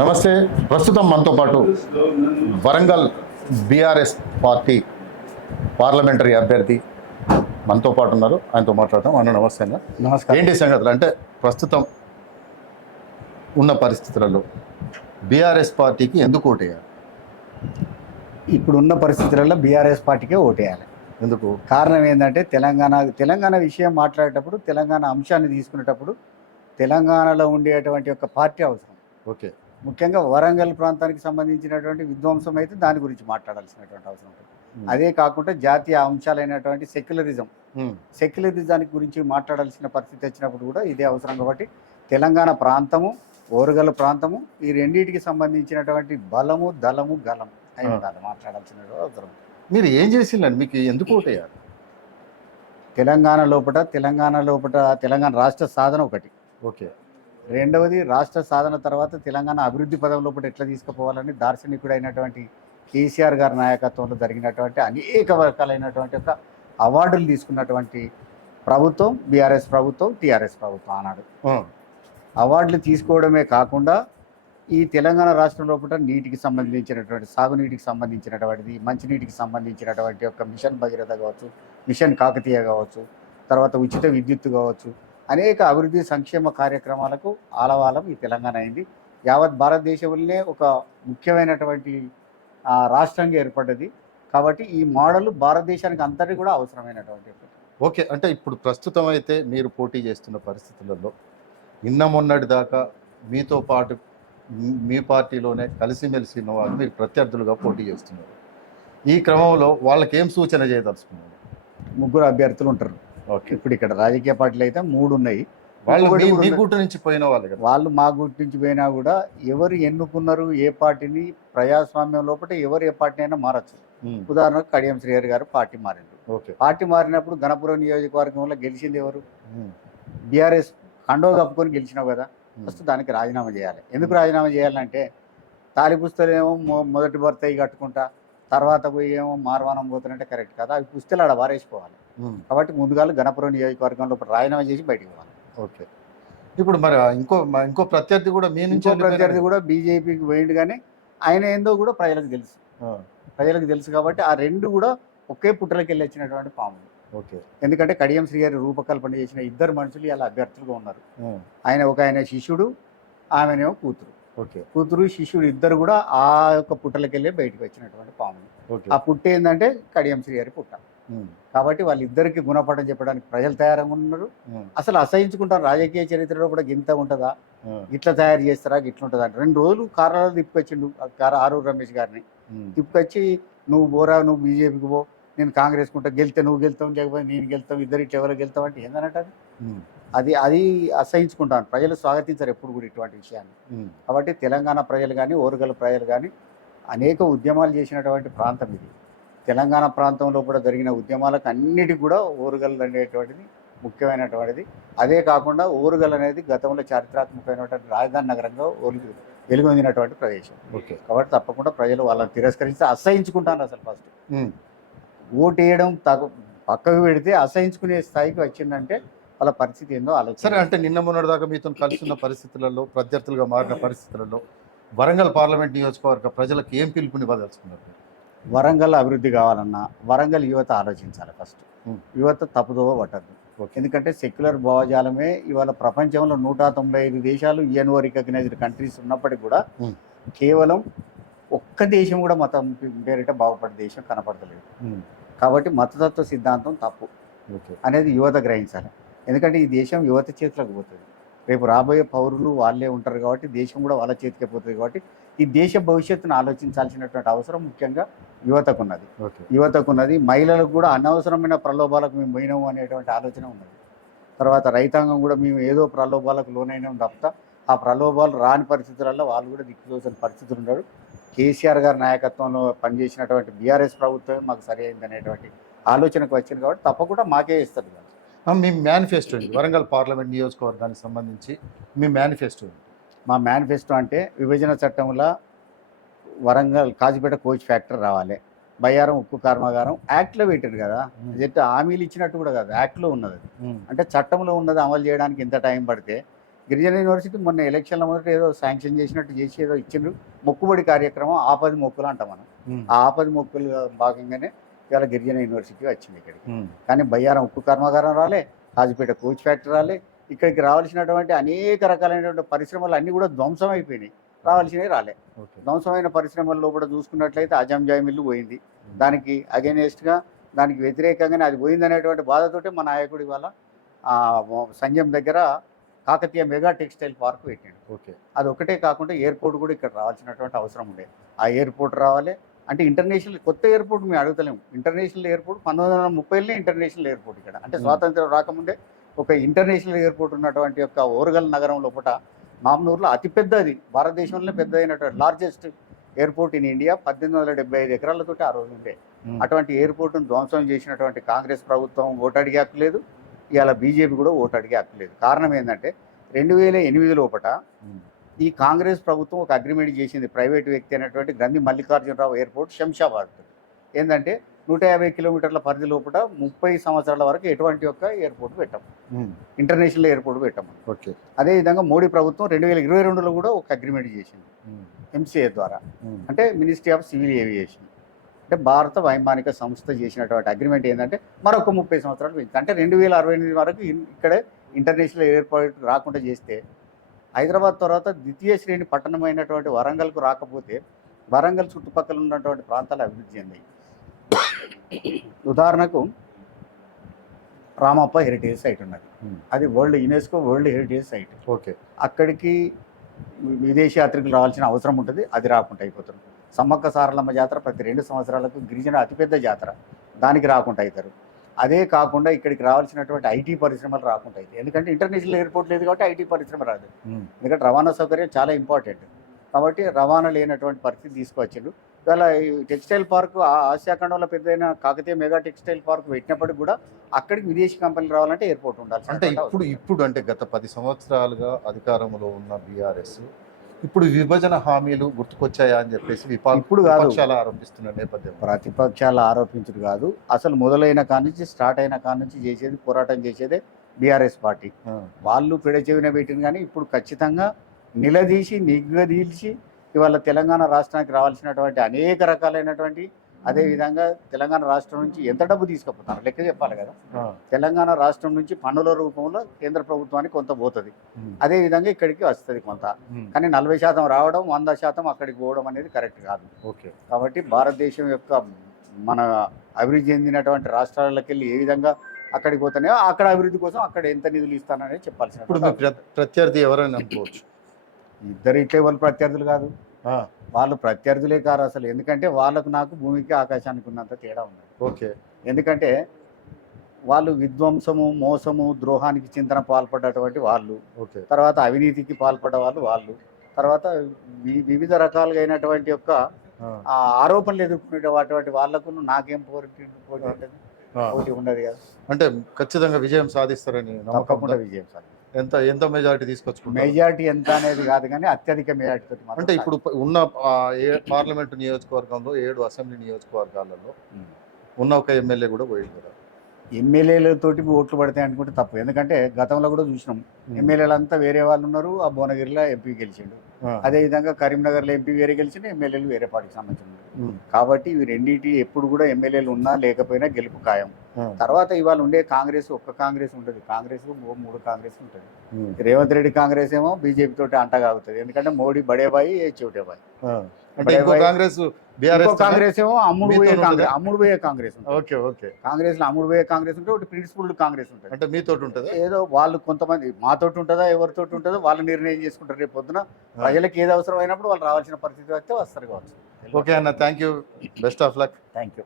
నమస్తే. ప్రస్తుతం మనతో పాటు వరంగల్ బీఆర్ఎస్ పార్టీ పార్లమెంటరీ అభ్యర్థి మనతో పాటు ఉన్నారు. ఆయనతో మాట్లాడతాం అన్న నమస్తే అన్న. నమస్కారం. ఏంటి సంగతులు? అంటే ప్రస్తుతం ఉన్న పరిస్థితులలో బీఆర్ఎస్ పార్టీకి ఎందుకు ఓటేయాలి? ఇప్పుడున్న పరిస్థితులలో బీఆర్ఎస్ పార్టీకే ఓటేయాలి. ఎందుకు? కారణం ఏంటంటే తెలంగాణ తెలంగాణ విషయం మాట్లాడేటప్పుడు తెలంగాణ అంశాన్ని తీసుకునేటప్పుడు తెలంగాణలో ఉండేటువంటి ఒక పార్టీ అవసరం. ఓకే. ముఖ్యంగా వరంగల్ ప్రాంతానికి సంబంధించినటువంటి విధ్వంసం అయితే దాని గురించి మాట్లాడాల్సినటువంటి అవసరం ఉంటుంది. అదే కాకుండా జాతీయ అంశాలైనటువంటి సెక్యులరిజం. సెక్యులరిజానికి గురించి మాట్లాడాల్సిన పరిస్థితి వచ్చినప్పుడు కూడా ఇదే అవసరం కాబట్టి తెలంగాణ ప్రాంతము ఓరుగల ప్రాంతము ఈ రెండింటికి సంబంధించినటువంటి బలము దళము గలము అయి ఆ. ఉండాలి మాట్లాడాల్సిన అవసరం మీరు ఏం చేసిందండి మీకు ఎందుకు ఓటేయాలి తెలంగాణ లోపల తెలంగాణ లోపల తెలంగాణ రాష్ట్ర సాధన ఒకటి. ఓకే. రెండవది రాష్ట్ర సాధన తర్వాత తెలంగాణ అభివృద్ధి పదం లోపల ఎట్లా తీసుకుపోవాలని దార్శనికుడైనటువంటి కేసీఆర్ గారి నాయకత్వంలో జరిగినటువంటి అనేక రకాలైనటువంటి ఒక అవార్డులు తీసుకున్నటువంటి ప్రభుత్వం బీఆర్ఎస్ ప్రభుత్వం టీఆర్ఎస్ ప్రభుత్వం ఆనాడు. అవార్డులు తీసుకోవడమే కాకుండా ఈ తెలంగాణ రాష్ట్రం లోపల నీటికి సంబంధించినటువంటి సాగునీటికి సంబంధించినటువంటిది మంచినీటికి సంబంధించినటువంటి ఒక మిషన్ భగీరథ కావచ్చు మిషన్ కాకతీయ కావచ్చు తర్వాత ఉచిత విద్యుత్ కావచ్చు అనేక అభివృద్ధి సంక్షేమ కార్యక్రమాలకు ఆలవాలం ఈ తెలంగాణ అయింది. యావత్ భారతదేశంలోనే ఒక ముఖ్యమైనటువంటి రాష్ట్రంగా ఏర్పడ్డది. కాబట్టి ఈ మోడల్ భారతదేశానికి అంతటి కూడా అవసరమైనటువంటి. ఓకే. అంటే ఇప్పుడు ప్రస్తుతం అయితే మీరు పోటీ చేస్తున్న పరిస్థితులలో నిన్న మొన్నటి దాకా మీతో పాటు మీ- పార్టీలోనే కలిసిమెలిసి ఉన్న వాళ్ళు మీరు ప్రత్యర్థులుగా పోటీ చేస్తున్నారు. ఈ క్రమంలో వాళ్ళకి ఏం సూచన చేయదలుచుకున్నారు? ముగ్గురు అభ్యర్థులు ఉంటారు. ఇప్పుడు ఇక్కడ రాజకీయ పార్టీలు అయితే మూడు ఉన్నాయి. వాళ్ళు. గుట్టు నుంచి పోయిన వాళ్ళు వాళ్ళు మా గుర్తించి పోయినా కూడా ఎవరు ఎన్నుకున్నారు ఏ పార్టీని ప్రజాస్వామ్యం లోపల ఎవరు ఏ పార్టీ అయినా మారచ్చు. ఉదాహరణకు కడియం శ్రీహరి గారు పార్టీ మారిండు. ఓకే. పార్టీ మారినప్పుడు గణపురం నియోజకవర్గంలో గెలిచింది ఎవరు? బీఆర్ఎస్ కండో కప్పుకొని గెలిచినావు కదా? ఫస్ట్ దానికి రాజీనామా చేయాలి. ఎందుకు రాజీనామా చేయాలంటే తాలి పుస్తలు ఏమో మొ- మొదటి భర్త కట్టుకుంటా తర్వాత పోయి ఏమో మార్వానం పోతున్నట్టే కరెక్ట్ కదా? అవి పుస్తలు ఆడ వారేసిపోవాలి కాబట్టి ముందుగా గణపురం నియోజకవర్గంలో రాజీనామా చేసి బయటికి పోవాలి. ఓకే. ఇప్పుడు మరి ఇంకో ఇంకో ప్రత్యర్థి కూడా మీ నుంచి ప్రత్యర్థి కూడా బీజేపీకి పోయిండు కానీ ఆయన ఏందో కూడా ప్రజలకు తెలుసు. ప్రజలకు తెలుసు కాబట్టి ఆ రెండు కూడా ఒకే పుట్టలకి వెళ్ళి వచ్చినటువంటి పాములు. ఓకే. ఎందుకంటే కడియం శ్రీ గారి రూపకల్పన చేసిన ఇద్దరు మనుషులు ఇలా అభ్యర్థులుగా ఉన్నారు. ఆయన ఒక ఆయన శిష్యుడు ఆమెనేమో కూతురు. ఓకే. కూతురు శిష్యుడు ఇద్దరు కూడా ఆ యొక్క పుట్టలకి వెళ్ళి బయటకు వచ్చినటువంటి పాములు. ఓకే. ఆ పుట్ట ఏంటంటే కడియం శ్రీ గారి పుట్ట. కాబట్టి వాళ్ళిద్దరికి గుణపాఠం చెప్పడానికి ప్రజలు తయారుగా ఉన్నారు అసలు అసహించుకుంటారు. రాజకీయ చరిత్రలో కూడా గింత ఉంటుందా? ఇట్లా తయారు చేస్తారా? ఇట్లా ఉంటుందా అంటే రెండు రోజులు కారాలు తిప్పుకొచ్చిండు ఆ కార- ఆరూరు రమేష్ గారిని. తిప్పుకొచ్చి నువ్వు బోరా నువ్వు బీజేపీకి పో నేను కాంగ్రెస్ కుంటా గెలితే నువ్వు గెలుతావు లేకపోతే నేను గెలుతావు ఇద్దరు ఇట్లా ఎవరు గెలుతావు అంటే ఏందన్నట్టు అది? అది అది అసహించుకుంటాను. ప్రజలు స్వాగతించరు ఎప్పుడు కూడా ఇటువంటి విషయాన్ని. కాబట్టి తెలంగాణ ప్రజలు కానీ ఓరుగల ప్రజలు కానీ అనేక ఉద్యమాలు చేసినటువంటి ప్రాంతం ఇది. తెలంగాణ ప్రాంతంలో కూడా జరిగిన ఉద్యమాలకు అన్నిటికి కూడా ఓరుగల్ అనేటువంటిది ముఖ్యమైనటువంటిది. అదే కాకుండా ఓరుగల్ అనేది గతంలో చారిత్రాత్మకమైనటువంటి రాజధాని నగరంగా వెలుగు వెలుగొందినటువంటి ప్రదేశం. ఓకే. కాబట్టి తప్పకుండా ప్రజలు వాళ్ళని తిరస్కరిస్తే అసహించుకుంటారు అసలు ఫస్ట్. ఓటు వేయడం తగు పక్కకు పెడితే అసహించుకునే స్థాయికి వచ్చిందంటే వాళ్ళ పరిస్థితి ఏందో సరే ఆలోచన అంటే నిన్న మొన్నటి దాకా మీతో కలిసి ఉన్న పరిస్థితులలో ప్రత్యర్థులుగా మారిన పరిస్థితులలో వరంగల్ పార్లమెంట్ నియోజకవర్గ ప్రజలకు ఏం పిలుపునివ్వదలుచుకున్నారు? వరంగల్ అభివృద్ధి కావాలన్నా వరంగల్ యువత ఆలోచించాలి ఫస్ట్ Hmm. యువత తప్పుదోవ పట్టద్దు. ఎందుకంటే సెక్యులర్ భావజాలమే ఇవాళ ప్రపంచంలో నూట తొంభై ఐదు దేశాలు యుఎన్ఓ రికగ్నైజ్డ్ కంట్రీస్ ఉన్నప్పటికీ కూడా Hmm. కేవలం ఒక్క దేశం కూడా మతం పేరిట బాగుపడే దేశం కనపడతలేదు. ఉమ్, కాబట్టి మతతత్వ సిద్ధాంతం తప్పు ఓకే అనేది యువత గ్రహించాలి. ఎందుకంటే ఈ దేశం యువత చేతిలోకి పోతుంది. రేపు రాబోయే పౌరులు వాళ్ళే ఉంటారు కాబట్టి దేశం కూడా వాళ్ళ చేతికే పోతుంది కాబట్టి ఈ దేశ భవిష్యత్తును ఆలోచించాల్సినటువంటి అవసరం ముఖ్యంగా యువతకు ఉన్నది ఓకే. యువతకు ఉన్నది మహిళలకు కూడా అనవసరమైన ప్రలోభాలకు మేము పోయినాము అనేటువంటి ఆలోచన ఉన్నది. తర్వాత రైతాంగం కూడా మేము ఏదో ప్రలోభాలకు లోనైనాం తప్ప ఆ ప్రలోభాలు రాని పరిస్థితులలో వాళ్ళు కూడా దిక్కుదోసిన పరిస్థితులు ఉన్నారు. కేసీఆర్ గారి నాయకత్వంలో పనిచేసినటువంటి బీఆర్ఎస్ ప్రభుత్వమే మాకు సరి అయింది అనేటువంటి ఆలోచనకు వచ్చింది కాబట్టి తప్పకుండా మాకే ఇస్తారు మీ మేనిఫెస్టో వరంగల్ పార్లమెంట్ నియోజకవర్గానికి సంబంధించి మీ మేనిఫెస్టో? మా మేనిఫెస్టో అంటే విభజన చట్టంలో వరంగల్ కాజీపేట కోచ్ ఫ్యాక్టరీ రావాలి. బయ్యారం ఉక్కు కర్మాగారం యాక్ట్లో పెట్టారు కదా. జస్ట్ హామీలు ఇచ్చినట్టు కూడా కాదు యాక్ట్లో ఉన్నది అంటే చట్టంలో ఉన్నది అమలు చేయడానికి ఎంత టైం పడితే గిరిజన యూనివర్సిటీ మొన్న ఎలక్షన్ల మొదట ఏదో శాంక్షన్ చేసినట్టు చేసి ఏదో ఇచ్చిండ్రు. మొక్కుబడి కార్యక్రమం ఆపది మొక్కులు అంటాం మనం. ఆ ఆపది మొక్కులు భాగంగానే ఇవాళ గిరిజన యూనివర్సిటీ వచ్చింది ఇక్కడికి. కానీ బయ్యారం ఉక్కు కర్మాగారం రాలే కాజీపేట కోచ్ ఫ్యాక్టరీ రాలే ఇక్కడికి రావాల్సినటువంటి అనేక రకాలైనటువంటి పరిశ్రమలు అన్నీ కూడా ధ్వంసం అయిపోయినాయి. రావాల్సినవి రాలే. ఓకే. ధ్వంసమైన పరిశ్రమల్లో కూడా చూసుకున్నట్లయితే అజంజాయి మిల్లు పోయింది. దానికి అగెనెస్ట్గా దానికి వ్యతిరేకంగానే అది పోయిందనేటువంటి బాధతోటే మా నాయకుడు ఆ, సంజయం దగ్గర కాకతీయ మెగా టెక్స్టైల్ పార్క్ పెట్టాడు. ఓకే. అది ఒకటే కాకుండా ఎయిర్పోర్ట్ కూడా ఇక్కడ రావాల్సినటువంటి అవసరం ఉండే ఆ ఎయిర్పోర్ట్ రావాలి. అంటే ఇంటర్నేషనల్ కొత్త ఎయిర్పోర్ట్ మేము అడుగుతలేము. ఇంటర్నేషనల్ ఎయిర్పోర్ట్ పంతొమ్మిది వందల ముప్పైలోనే ఇంటర్నేషనల్ ఎయిర్పోర్ట్ ఇక్కడ. అంటే. స్వాతంత్రం రాకముందే ఒక ఇంటర్నేషనల్ ఎయిర్పోర్ట్ ఉన్నటువంటి యొక్క ఓరగల్ నగరం లోపల మామనూరులో అతిపెద్దది భారతదేశంలో పెద్ద అయినటువంటి లార్జెస్ట్ ఎయిర్పోర్ట్ ఇన్ ఇండియా పద్దెనిమిది వందల డెబ్బై ఐదు ఎకరాలతోటి ఆ రోజు ఉండే. అటువంటి ఎయిర్పోర్ట్ను ధ్వంసం చేసినటువంటి కాంగ్రెస్ ప్రభుత్వం ఓటు అడిగే హక్కు లేదు. ఇవాళ బీజేపీ కూడా ఓటు అడిగే హక్కు లేదు. కారణం ఏంటంటే రెండు వేల ఎనిమిది లోపట ఉమ్, ఈ కాంగ్రెస్ ప్రభుత్వం ఒక అగ్రిమెంట్ చేసింది. ప్రైవేట్ వ్యక్తి అయినటువంటి గ్రంథి మల్లికార్జునరావు ఎయిర్పోర్ట్ శంషాబాద్ ఏంటంటే నూట యాభై కిలోమీటర్ల పరిధి లోపల ముప్పై సంవత్సరాల వరకు ఎటువంటి ఒక్క ఎయిర్పోర్ట్ పెట్టాం. ఇంటర్నేషనల్ ఎయిర్పోర్ట్ పెట్టాము ఓకే. అదేవిధంగా మోడీ ప్రభుత్వం రెండు వేల ఇరవై రెండులో కూడా ఒక అగ్రిమెంట్ చేసింది. ఎంసీఏ ద్వారా. అంటే మినిస్ట్రీ ఆఫ్ సివిల్ ఏవియేషన్ అంటే భారత వైమానిక సంస్థ చేసినటువంటి అగ్రిమెంట్ ఏంటంటే మరొక ముప్పై సంవత్సరాలు అంటే రెండు వేల అరవై ఎనిమిది వరకు ఇక్కడే ఇంటర్నేషనల్ ఎయిర్పోర్ట్ రాకుండా చేస్తే హైదరాబాద్ తర్వాత ద్వితీయ శ్రేణి పట్టణమైనటువంటి వరంగల్కు రాకపోతే వరంగల్ చుట్టుపక్కల ఉన్నటువంటి ప్రాంతాలు అభివృద్ధి చెందాయి. ఉదాహరణకు రామప్ప హెరిటేజ్ సైట్ ఉన్నది. ఉమ్, అది world UNESCO world heritage site okay. అక్కడికి విదేశీ యాత్రికులు రావాల్సిన అవసరం ఉంటుంది అది రాకుండా అయిపోతారు సమ్మక్క సారలమ్మ జాతర ప్రతి రెండు సంవత్సరాలకు గిరిజన అతిపెద్ద జాతర దానికి రాకుండా అవుతారు అదే కాకుండా ఇక్కడికి రావాల్సినటువంటి ఐటీ పరిశ్రమలు రాకుండా అవుతాయి ఎందుకంటే ఇంటర్నేషనల్ ఎయిర్పోర్ట్ లేదు కాబట్టి ఐటీ పరిశ్రమ రాదు. ఉమ్, ఎందుకంటే రవాణా సౌకర్యం చాలా ఇంపార్టెంట్ కాబట్టి రవాణా లేనటువంటి పరిస్థితి తీసుకొచ్చిండు ఇవాళ ఈ టెక్స్టైల్ పార్క్ ఆసియా ఖండంలో పెద్దదైన కాకతీయ మెగా టెక్స్టైల్ పార్క్ పెట్టినప్పటికి కూడా అక్కడికి విదేశీ కంపెనీలు రావాలంటే ఎయిర్పోర్ట్ ఉండాలి అంటే ఇప్పుడు ఇప్పుడు అంటే గత పది సంవత్సరాలుగా అధికారంలో ఉన్న బీఆర్ఎస్ ఇప్పుడు విభజన హామీలు గుర్తుకొచ్చాయా అని చెప్పేసి ఇప్పుడు కాదు. ఆరోపిస్తున్న నేపథ్యం ప్రతిపక్షాలు ఆరోపించడు కాదు. అసలు మొదలైన కాడ నుంచి స్టార్ట్ అయిన కాడ నుంచి చేసేది పోరాటం చేసేదే బీఆర్ఎస్ పార్టీ. వాళ్ళు పెడచెవిన పెట్టిన కానీ ఇప్పుడు ఖచ్చితంగా నిలదీసి నిగ్గదీల్చి ఇవాళ తెలంగాణ రాష్ట్రానికి రావాల్సినటువంటి అనేక రకాలైనటువంటి అదేవిధంగా తెలంగాణ రాష్ట్రం నుంచి ఎంత డబ్బు తీసుకుపోతారు లెక్క చెప్పాలి కదా. తెలంగాణ రాష్ట్రం నుంచి పన్నుల రూపంలో కేంద్ర ప్రభుత్వానికి కొంత పోతుంది. అదేవిధంగా ఇక్కడికి వస్తుంది కొంత. కానీ నలభై శాతం రావడం వంద శాతం అక్కడికి పోవడం అనేది కరెక్ట్ కాదు. ఓకే. కాబట్టి భారతదేశం యొక్క మన అభివృద్ధి చెందినటువంటి రాష్ట్రాలకు వెళ్ళి ఏ విధంగా అక్కడికి పోతున్నాయో అక్కడ అభివృద్ధి కోసం అక్కడ ఎంత నిధులు ఇస్తాననేది చెప్పాల్సిన ఇప్పుడు ప్రత్యర్థి ఎవరైనా అనుకోవచ్చు. ఇద్దరు ఇట్లే వాళ్ళు ప్రత్యర్థులు కాదు. వాళ్ళు ప్రత్యర్థులే కారు అసలు. ఎందుకంటే వాళ్ళకు నాకు భూమికి ఆకాశానికి ఉన్నంత తేడా ఉంది ఓకే. ఎందుకంటే వాళ్ళు విధ్వంసము మోసము ద్రోహానికి చింతన పాల్పడ్డటువంటి వాళ్ళు. ఓకే. తర్వాత అవినీతికి పాల్పడ్డ వాళ్ళు వాళ్ళు. తర్వాత వివిధ రకాలుగా అయినటువంటి యొక్క ఆరోపణలు ఎదుర్కొనే అటువంటి వాళ్ళకు నాకేం పోటీ పోటీ ఉండదు. కదా. అంటే ఖచ్చితంగా విజయం సాధిస్తారని తప్పకుండా? విజయం సార్ ఎంత ఎంత మెజారిటీ తీసుకొచ్చుకుంటారు? మెజార్టీ ఎంత అనేది కాదు కానీ అత్యధిక మెజార్టీ అంటే ఇప్పుడు ఉన్న పార్లమెంటు నియోజకవర్గంలో ఏడు అసెంబ్లీ నియోజకవర్గాలలో ఉన్న ఒక ఎమ్మెల్యే కూడా పోయింది కదా? ఎమ్మెల్యేలతోటి ఓట్లు పడతాయి అనుకుంటే తప్పు. ఎందుకంటే గతంలో కూడా చూసినాం. ఎమ్మెల్యేలు అంతా వేరే వాళ్ళు ఉన్నారు. ఆ భువనగిరిలో ఎంపీ గెలిచిండు. ఆ, అదే విధంగా కరీంనగర్లో ఎంపీ వేరే గెలిచిన ఎమ్మెల్యేలు వేరే పార్టీకి సంబంధించిన కాబట్టి ఇవి రెండింటి ఎప్పుడు కూడా ఎమ్మెల్యేలు ఉన్నా లేకపోయినా గెలుపు ఖాయం. తర్వాత ఇవాళ ఉండే కాంగ్రెస్ ఒక్క కాంగ్రెస్ ఉంటుంది. కాంగ్రెస్ మూ- మూడు కాంగ్రెస్ ఉంటుంది. రేవంత్ రెడ్డి కాంగ్రెస్ ఏమో బీజేపీ తోటి అంటగాగుతుంది ఎందుకంటే మోడీ బడేబాయి బడే- కాంగ్రెస్ కాంగ్రెస్ ఏమో అమ్ముడు మీతో పోయే? కాంగ్రెస్ అమ్ముడు పోయే కాంగ్రెస్ ఓకే ఓకే. కాంగ్రెస్లో అమ్ముడు పోయే కాంగ్రెస్ ఉంటే ఒకటి ప్రిన్సిపల్ కాంగ్రెస్ ఉంటుంది. అంటే మీతోటి ఉంటుందా? ఏదో వాళ్ళు కొంతమంది మాతోటి ఉంటుందా ఎవరితోటి ఉంటుందో వాళ్ళు నిర్ణయం చేసుకుంటారు రేపు పొద్దున. ప్రజలకు ఏది అవసరం అయినప్పుడు వాళ్ళు రావాల్సిన పరిస్థితి వస్తే వస్తారు కావచ్చు. ఓకే అన్న thank you best of luck thank you